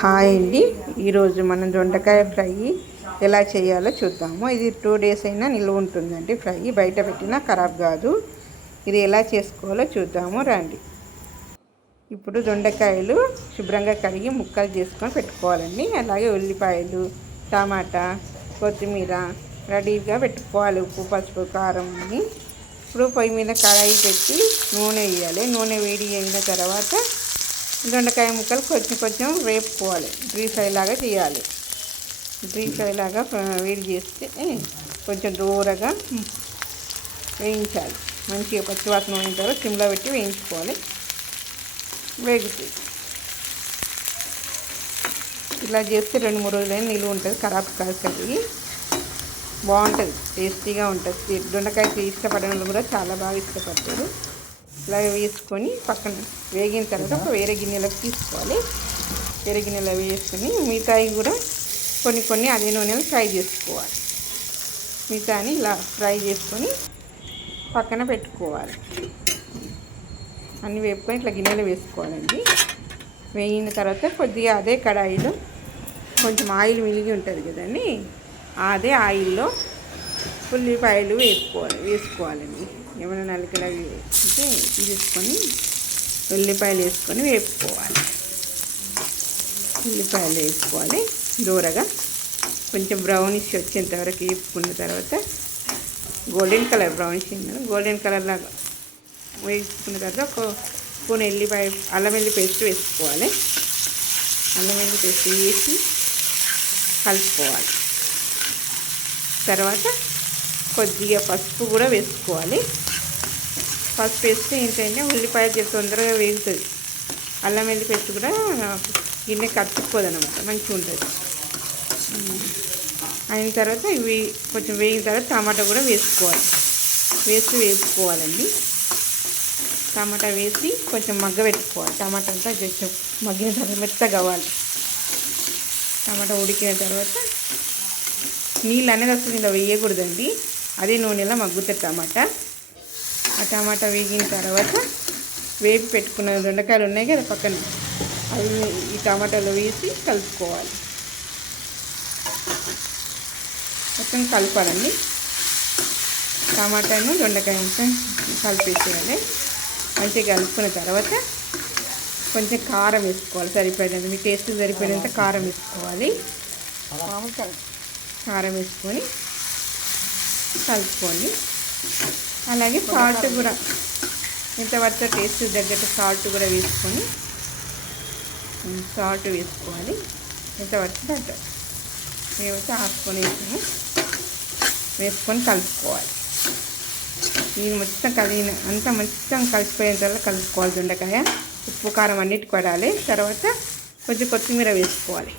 Hi అండి. ఈరోజు మనం దొండకాయ ఫ్రై ఎలా చేయాలో చూద్దాము. ఇది 2 days అయినా నిల్వ ఉంటుందండి. ఫ్రై బయట పెట్టినా ఖరాబ్ కాదు. ఇది ఎలా చేసుకోవాలో చూద్దాము రండి. ఇప్పుడు దొండకాయలు శుభ్రంగా కడిగి ముక్కలు చేసుకొని పెట్టుకోవాలండి. అలాగే ఉల్లిపాయలు, టమాటా, కొత్తిమీర రెడీగా పెట్టుకోవాలి. ఉప్పు, పసుపు, కారం అని. ఇప్పుడు పొయ్యి మీద కడాయి పెట్టి నూనె వేయాలి. నూనె వేడి అయిన తర్వాత దొండకాయ ముక్కలు కొంచెం వేపుకోవాలి. డీప్ ఫ్రై లాగా చేయాలి. డీప్ ఫ్రై లాగా వేడి చేస్తే కొంచెం దూరగా వేయించాలి. మంచిగా పచ్చివాసన అయిన తర్వాత సిమ్లో పెట్టి వేయించుకోవాలి. వేగుతుంది. ఇలా చేస్తే 2-3 రోజులైనా నిలువ ఉంటుంది. ఖరాబ్ కాదు. కడిగి బాగుంటుంది. టేస్టీగా ఉంటుంది. దొండకాయ ఇష్టపడిన వాళ్ళు కూడా చాలా బాగా ఇష్టపడతారు. ఇలా వేసుకొని పక్కన వేగిన తర్వాత వేరే గిన్నెలోకి తీసుకోవాలి. వేరే గిన్నెలో వేసుకొని మిగతాయి కూడా కొన్ని అదే నూనెలో ఫ్రై చేసుకోవాలి. మిగతాని ఇలా ఫ్రై చేసుకొని పక్కన పెట్టుకోవాలి. అన్నీ వేపుకొని ఇట్లా గిన్నెలో వేసుకోవాలండి. వేగిన తర్వాత కొద్దిగా అదే కడాయిలో కొంచెం ఆయిల్ మిలిగి ఉంటుంది కదండి, అదే ఆయిల్లో ఉల్లిపాయలు వేసుకోవాలండి. ఏమైనా నలికలు అంటే తీసుకొని ఉల్లిపాయలు వేసుకొని వేపుకోవాలి. ఉల్లిపాయలు వేసుకోవాలి దూరగా. కొంచెం బ్రౌనిష్ వచ్చేంత వరకు వేపుకున్న తర్వాత గోల్డెన్ కలర్ గోల్డెన్ కలర్ లాగా వేసుకున్న తర్వాత ఒక స్పూన్ అల్లం వెల్లి పేస్ట్ వేసుకోవాలి. అల్లం వెల్లి పేస్ట్ వేసి కలుపుకోవాలి. తర్వాత కొద్దిగా పసుపు కూడా వేసుకోవాలి. పసుపు వేస్తే ఏంటంటే ఉల్లిపాయ తొందరగా వేగుతుంది. అల్లం వెల్లి పేస్ట్ కూడా గిన్నె కట్టుకోదన్నమాట, మంచిగా ఉంటుంది. అయిన తర్వాత ఇవి కొంచెం వేగిన తర్వాత టమాటా కూడా వేసుకోవాలి. వేపుకోవాలండి. టమాటా వేసి కొంచెం మగ్గబెట్టుకోవాలి. టమాటా అంతా కొంచెం మగ్గిన తర్వాత మెత్తగా అవ్వాలి. టమాటా ఉడికిన తర్వాత నీళ్ళు అనేది అసలు ఇలా వేయకూడదండి. అదే నూనెలో మగ్గుతుంది టమాటా. ఆ టమాటా వేగిన తర్వాత వేపి పెట్టుకున్న దొండకాయలు ఉన్నాయి కదా పక్కన, అవి ఈ టమాటాలో వేసి కలుపుకోవాలి. మొత్తం కలపాలండి. టమాటాను దొండకాయ మొత్తం కలిపేసేయాలి. మంచిగా కలుపుకున్న తర్వాత కొంచెం కారం వేసుకోవాలి. సరిపోయినంత మీ టేస్ట్ సరిపోయినంత కారం వేసుకోవాలి. కారం వేసుకొని కలుపుకోండి. అలాగే సాల్ట్ కూడా ఇంతవరకు టేస్ట్ తగ్గట్టు సాల్ట్ కూడా వేసుకోవాలి. ఇంతవరకు తగ్గ మేమైతే ఆసుకొని వేసుకొని కలుపుకోవాలి. ఇది మొత్తం మొత్తం కలిసిపోయేంత వల్ల కలుపుకోవాలి. దొండకాయ ఉప్పు కారం అన్నిటికి పడాలి. తర్వాత కొంచెం కొత్తిమీర వేసుకోవాలి.